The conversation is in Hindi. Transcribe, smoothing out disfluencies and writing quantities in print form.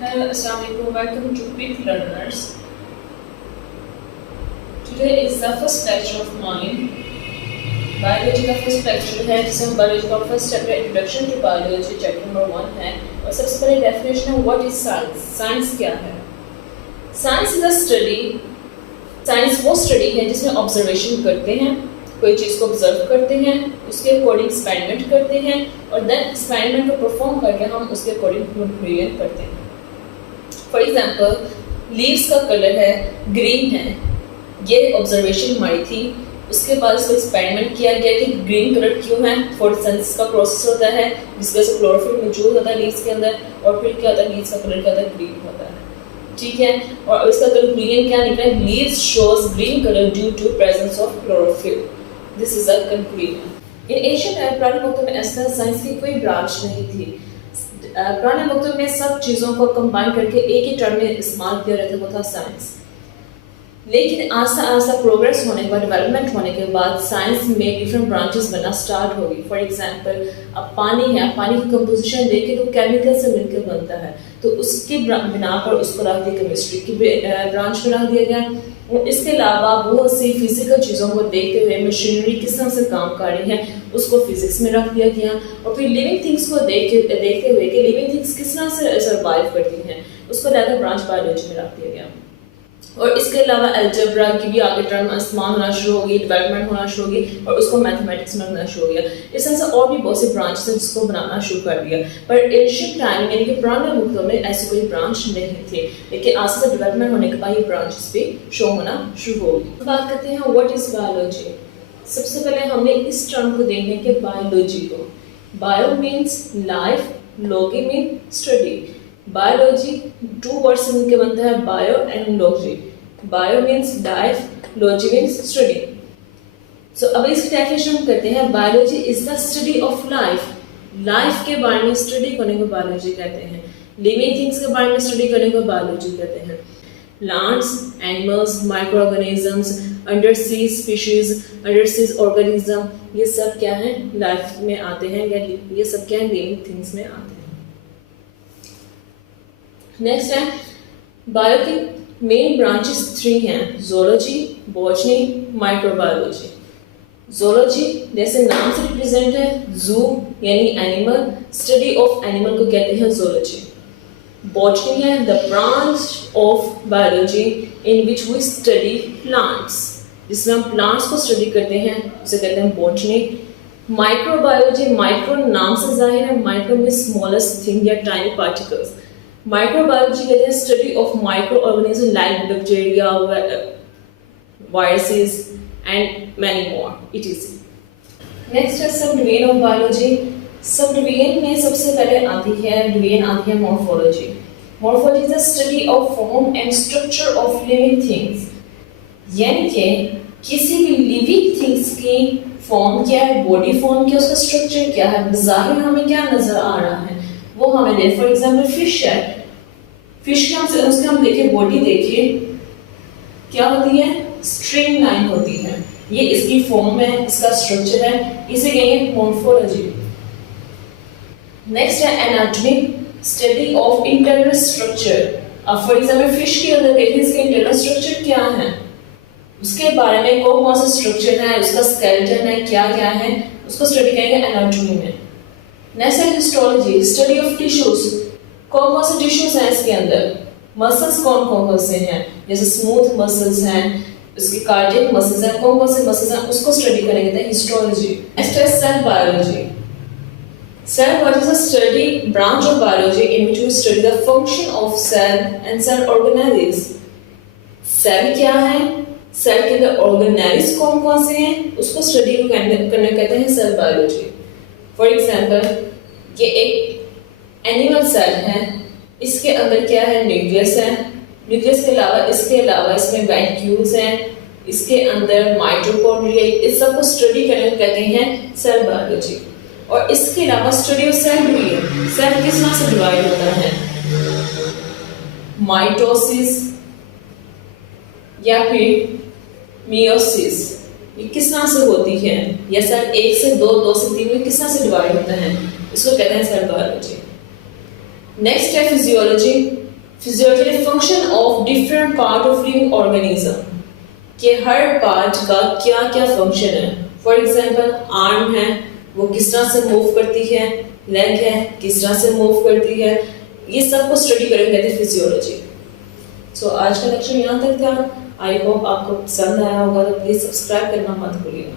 Hello, Assalamualaikum. Welcome to Quick Learners. Today is the first lecture of mine. Biology का फर्स्ट लेक्चर है जिसमें बायोलॉजी का first chapter introduction to biology chapter number 1 है और सबसे पहले डेफिनेशन है व्हाट इज साइंस। साइंस क्या है? Science is a study. Science वो स्टडी है जिसमें ऑब्जर्वेशन करते हैं, कोई चीज़ को ऑब्जर्व करते हैं, उसके अकॉर्डिंग एक्सपेरिमेंट करते हैं और देन एक्सपेरिमेंट को परफॉर्म करके हम उसके अकॉर्डिंग कंक्लूजन करते हैं। फॉर एग्जाम्पल लीव्स का कलर है ग्रीन है, ये ऑब्जर्वेशन हमारी थी। उसके बाद इसको एक्सपेरिमेंट किया गया कि ग्रीन कलर क्यों है। फोटोसिंथेसिस का प्रोसेस होता है जिसकी वजह से क्लोरोफिल मौजूद होता है लीव्स के अंदर और फिर क्या होता है, लीव्स का कलर क्या होता है, ग्रीन होता है। ठीक है, और इसका कंक्लूजन क्या निकला, leaves shows green colour due to presence of chlorophyll. This is a conclusion. In Asian time पुराने वक्तों में ऐसा साइंस की कोई ब्रांच नहीं थी। पुराने वक्तों में सब चीज़ों को कंबाइन करके एक ही टर्म में इस्तेमाल किया जाता, वो था साइंस। लेकिन आस्ता आस्ता प्रोग्रेस होने के बाद, डेवलपमेंट होने के बाद साइंस में डिफरेंट ब्रांचेस बनना स्टार्ट होगी। फॉर एग्जांपल अब पानी है, पानी की कंपोजिशन देखे तो केमिकल से मिलकर बनता है, तो उसकी बिना पर उसको रख दिया केमिस्ट्री की ब्रांच में रख दिया गया। और इसके अलावा बहुत सी फिजिकल चीज़ों को देखते हुए मशीनरी किस तरह से काम कर रही है उसको फिजिक्स में रख दिया गया। और फिर लिविंग थिंग्स को देखते हुए कि लिविंग थिंग्स किस तरह से सर्वाइव करती हैं उसको ज़्यादा ब्रांच बायोलॉजी में रख दिया गया। और इसके अलावा अलजेब्रा की भी आगे टर्म इस्तेमाल होना शुरू होगी, डेवलपमेंट होना शुरू होगी और उसको मैथमेटिक्स में होना शुरू हो गया। इस तरह से और भी बहुत से ब्रांचेस हैं जिसको बनाना शुरू कर दिया। पर एशियन टाइम यानी कि पुराने वक्तों में ऐसी कोई ब्रांच नहीं थी, लेकिन आस्ते से डेवलपमेंट होने के बाद ये ब्रांचेस भी शो होना शुरू होगी। बात करते हैं व्हाट इज बायोलॉजी। सबसे पहले हमने इस टर्म को देखने के बायोलॉजी को। Bio means life, logy mean study. Biology two word से मिलकर बनता है bio and logy. Bio means life, logy means study. So अब इसकी डेफिनेशन हम करते हैं। Biology is the study of life. Life के बारे में स्टडी करने को बायोलॉजी कहते हैं। लिविंग थिंग्स के बारे में स्टडी करने को बायोलॉजी कहते हैं। Plants, animals, micro organisms, undersea species, undersea organism, ये सब क्या है, लाइफ में आते हैं या ये सब क्या है, लिविंग थिंग्स में आते हैं। नेक्स्ट है बायो की मेन ब्रांचेस 3 हैं, जोलॉजी, बॉटनी, माइक्रोबायोलॉजी। जोलॉजी जैसे नाम से रिप्रेजेंट है, जू यानी एनिमल, स्टडी ऑफ एनिमल को कहते हैं जोलॉजी। बॉटनी है the branch of biology in which we study plants, जिसमें हम प्लांट्स को स्टडी करते हैं उसे कहते हैं बॉटनी। माइक्रोबायोलॉजी, माइक्रो नाम से जाहिर है, माइक्रो मीन स्मॉलेस्ट थिंग या टाइनी पार्टिकल्स। माइक्रोबायोलॉजी कहते हैं study of micro organism like bacteria, viruses and many more etc. Next है sub division of biology. Sub division में सबसे पहले आती है morphology. Morphology is the study of form and structure of living things, यानी कि किसी भी लिविंग थिंग्स की फॉर्म क्या है, बॉडी फॉर्म क्या, उसका स्ट्रक्चर क्या है, ज़ाहिर हमें क्या नजर आ रहा है वो हमें दे। फॉर एग्जाम्पल फिश है, फिश के हम देखिए बॉडी देखिए क्या होती है, स्ट्रिंग लाइन होती है, ये इसकी फॉर्म है, इसका स्ट्रक्चर है, इसे कहेंगे मॉर्फोलॉजी। नेक्स्ट है anatomy, study of internal structure. अब फॉर एग्जाम्पल फिश के अंदर देखिए इसके इंटरनल स्ट्रक्चर क्या है, उसके बारे में कौन सा स्ट्रक्चर है, उसका स्केलेटन है, क्या क्या है, उसको स्टडी करेंगे एनाटॉमी में। नेक्स्ट है हिस्टोलॉजी, स्टडी ऑफ टिश्यूज। कौन से टिश्यूज हैं इसके अंदर, मसल्स कौन से हैं, जैसे स्मूथ मसल्स हैं, उसके कार्डियक मसल्स हैं, कौन से मसल्स हैं उसको स्टडी करेंगे हिस्टोलॉजी। नेक्स्ट है cell biology. Cell biology is a study branch of biology in which we study the function of cell and cell organelles. Cell क्या है, सेल के अंदर ऑर्गेनेल्स कौन से हैं उसको स्टडी करने कहते हैं सेल बायोलॉजी। फॉर एग्जाम्पल ये एक एनिमल सेल है, इसके अंदर क्या है, न्यूक्लियस है, न्यूक्लियस के अलावा इसमें वैक्यूल्स हैं, इसके अंदर माइटोकॉन्ड्रिया, इस सब को स्टडी करने को कहते हैं सेल बायोलॉजी। और इसके अलावा study of cell division, cell किस तरह से डिवाइड होता है, माइटोसिस या फिर मियोसिस, ये किस तरह से होती है, या सेल 1 से 2, 2 से 3 में किस तरह से डिवाइड होता है, इसको कहते हैं सेल बायोलॉजी। नेक्स्ट है physiology, physiology function of different part of living organism, कि हर पार्ट का क्या क्या फंक्शन है। फॉर एग्जांपल आर्म है वो किस तरह से मूव करती है, लेग है किस तरह से मूव करती है, ये सब को स्टडी करेंगे कहते हैं फिजियोलॉजी। सो आज का लेक्चर यहाँ तक था। आई होप आपको पसंद आया होगा, तो प्लीज़ सब्सक्राइब करना मत भूलिएगा।